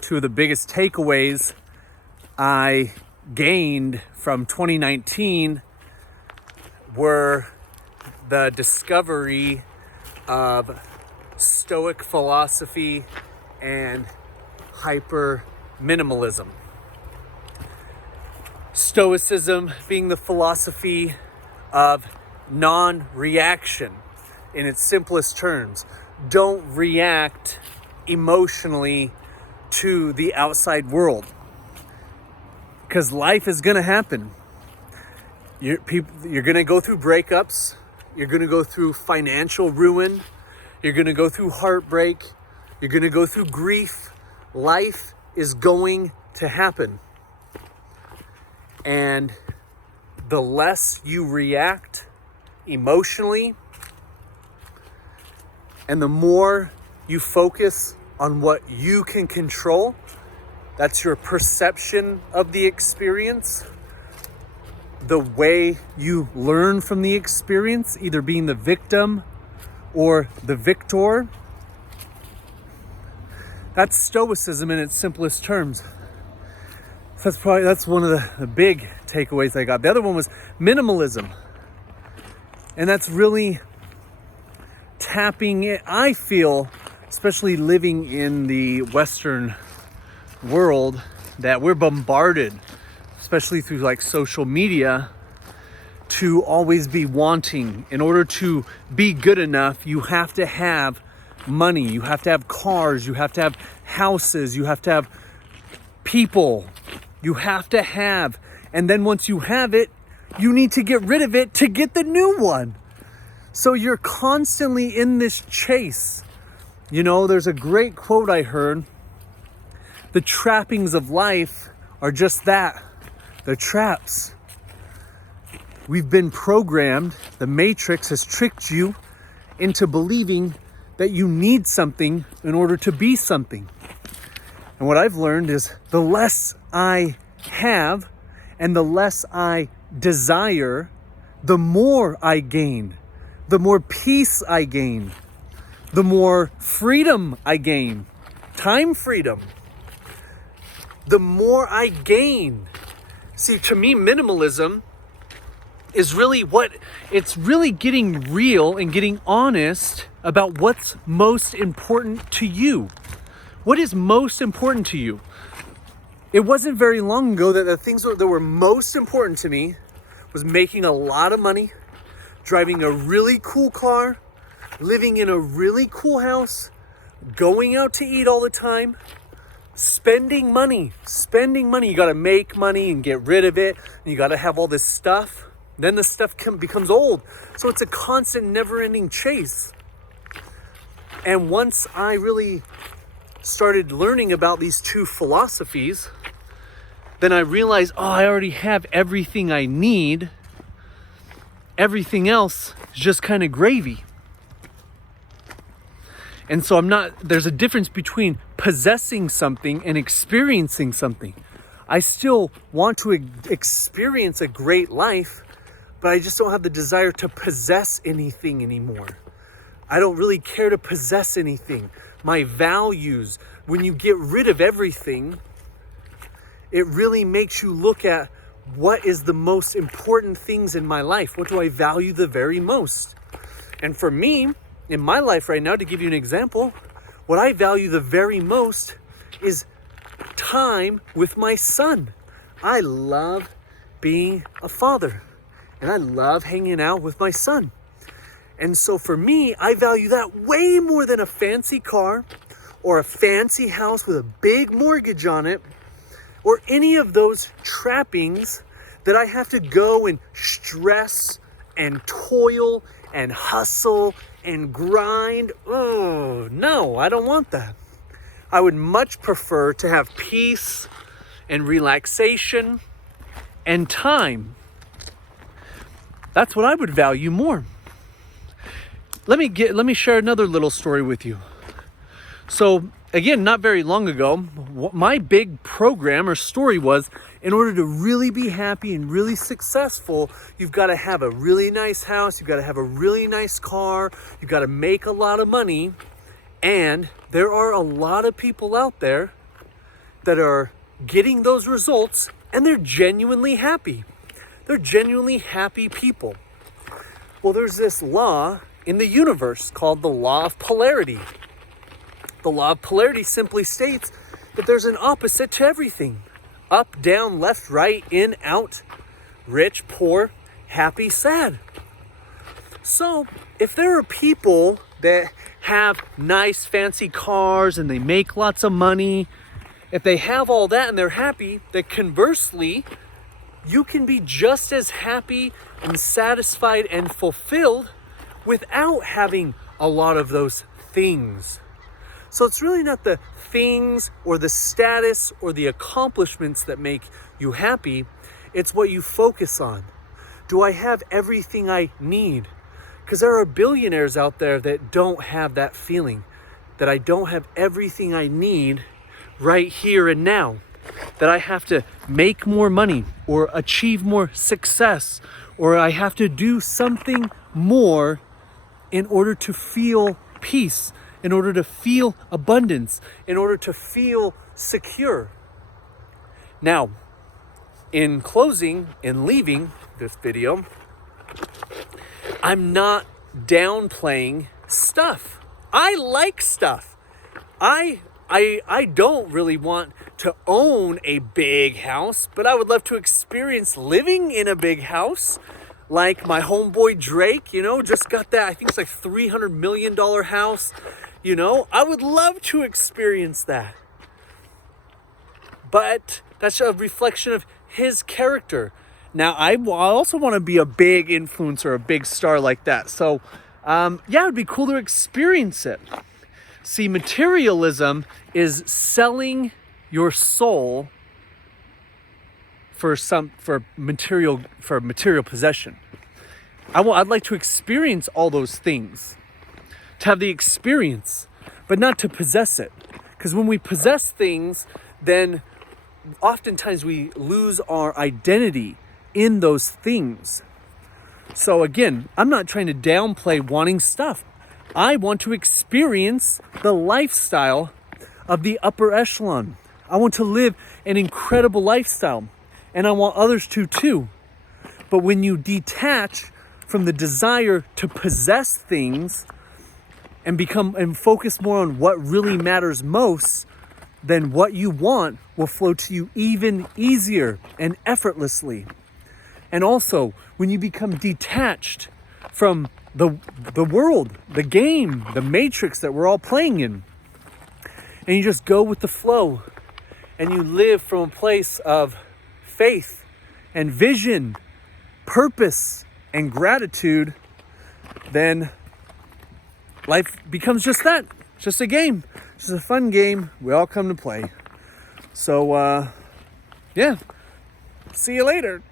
two of the biggest takeaways I gained from 2019 were the discovery of Stoic philosophy and Hyper-Minimalism. Stoicism being the philosophy of non-reaction in its simplest terms. Don't react emotionally to the outside world, because life is going to happen. You're going to go through breakups. You're going to go through financial ruin. You're going to go through heartbreak. You're going to go through grief. Life is going to happen. And the less you react emotionally, and the more you focus on what you can control, that's your perception of the experience, the way you learn from the experience, either being the victim or the victor. That's Stoicism in its simplest terms. That's one of the big takeaways I got. The other one was minimalism. And that's really tapping it. I feel, especially living in the Western world, that we're bombarded, especially through like social media, to always be wanting. In order to be good enough, you have to have money, you have to have cars, you have to have houses, you have to have people, you have to have, and then once you have it, you need to get rid of it to get the new one. So you're constantly in this chase. You know, there's a great quote I heard: the trappings of life are just that. They're traps. We've been programmed. The Matrix has tricked you into believing that you need something in order to be something. And what I've learned is the less I have and the less I desire, the more I gain, the more peace I gain, the more freedom I gain, time freedom, the more I gain. See, to me, minimalism is really it's really getting real and getting honest about what's most important to you. What is most important to you? It wasn't very long ago that the things that were most important to me was making a lot of money, driving a really cool car, living in a really cool house, going out to eat all the time, spending money. You got to make money and get rid of it. And you got to have all this stuff. Then the stuff becomes old. So it's a constant, never-ending chase. And once I really started learning about these two philosophies, then I realized, I already have everything I need. Everything else is just kind of gravy. And so there's a difference between possessing something and experiencing something. I still want to experience a great life, but I just don't have the desire to possess anything anymore. I don't really care to possess anything. My values, when you get rid of everything, it really makes you look at what is the most important things in my life. What do I value the very most? And for me, in my life right now, to give you an example, what I value the very most is time with my son. I love being a father, and I love hanging out with my son. And so for me, I value that way more than a fancy car or a fancy house with a big mortgage on it, or any of those trappings that I have to go and stress and toil and hustle and grind. Oh, no, I don't want that. I would much prefer to have peace and relaxation and time. That's what I would value more. Let me share another little story with you. So again, not very long ago, my big program or story was, in order to really be happy and really successful, you've got to have a really nice house, you've got to have a really nice car, you've got to make a lot of money. And there are a lot of people out there that are getting those results and they're genuinely happy. They're genuinely happy people. Well, there's this law in the universe called the law of polarity. The law of polarity simply states that there's an opposite to everything. Up, down, left, right, in, out, rich, poor, happy, sad. So if there are people that have nice fancy cars and they make lots of money, if they have all that and they're happy, then conversely, you can be just as happy and satisfied and fulfilled without having a lot of those things. So it's really not the things or the status or the accomplishments that make you happy. It's what you focus on. Do I have everything I need? Because there are billionaires out there that don't have that feeling, that I don't have everything I need right here and now, that I have to make more money or achieve more success, or I have to do something more in order to feel peace, in order to feel abundance, in order to feel secure. Now, in closing, in leaving this video, I'm not downplaying stuff. I like stuff. I don't really want to own a big house, but I would love to experience living in a big house. Like my homeboy Drake, just got that, I think it's like $300 million house. I would love to experience that. But that's a reflection of his character. Now, I also want to be a big influencer, a big star like that. So, it'd be cool to experience it. See, materialism is selling your soul for material possession. I'd like to experience all those things, to have the experience, but not to possess it. Because when we possess things, then oftentimes we lose our identity in those things. So again, I'm not trying to downplay wanting stuff. I want to experience the lifestyle of the upper echelon. I want to live an incredible lifestyle, and I want others to too. But when you detach from the desire to possess things and focus more on what really matters most, then what you want will flow to you even easier and effortlessly. And also, when you become detached from the world, the game, the matrix that we're all playing in, and you just go with the flow, and you live from a place of faith and vision, purpose and gratitude, then life becomes just that. It's just a game. It's just a fun game we all come to play. So, see you later.